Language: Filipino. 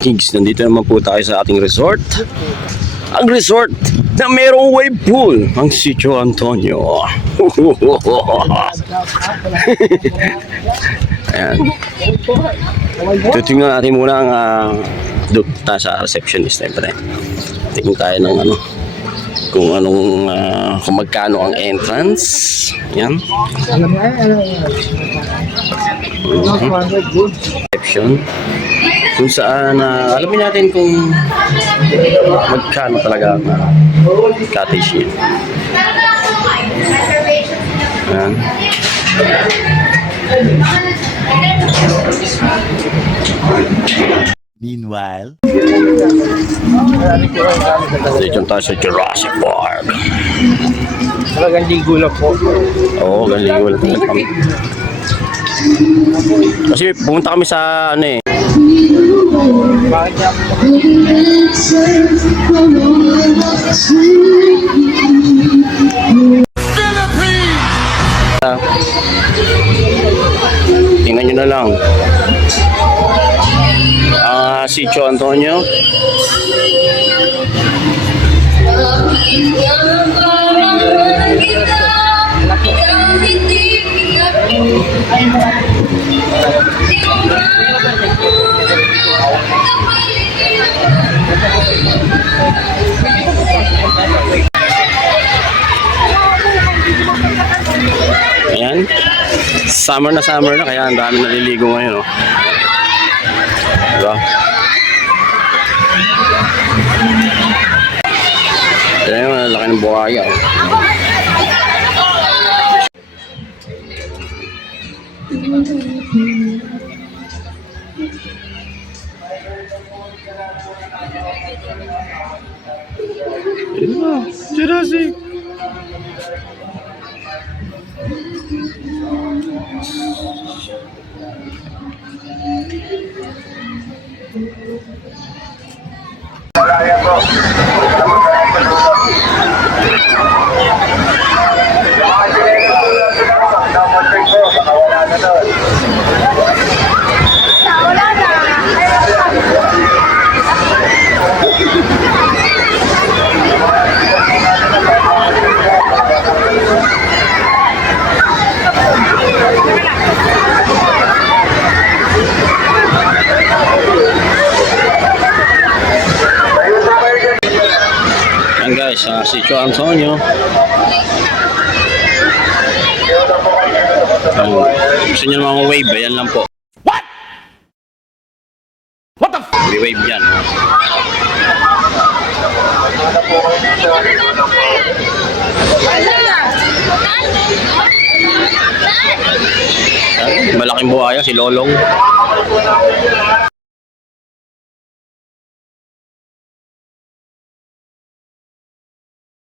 Kings, nandito naman po tayo sa ating resort. Ang resort na mayroong wave pool, ang Sitio Antonio. Ayan. Tutingnan natin muna ang sa receptionist. Tingnan tayo ng kung kung magkano ang entrance. Yan. Reception. Kung saan alamin natin kung magkano talaga ang cottage niya. Ayan. Meanwhile, dito tayo sa Jurassic Park. Talagang ligo na po. Oo, galing wala kami. Kasi pumunta kami sa Bakit niya po? Tingnan nyo na lang ang Sitio Antonio. Ayan, summer na kaya ang dami naliligo ngayon, diba? Ayan yung laki ng buhaya, Jurassic. Yan guys, Sitio Antonio. Gusto nyo mga wave, ayan lang po. What the f***? May wave dyan. Malaking buhaya, si Lolong.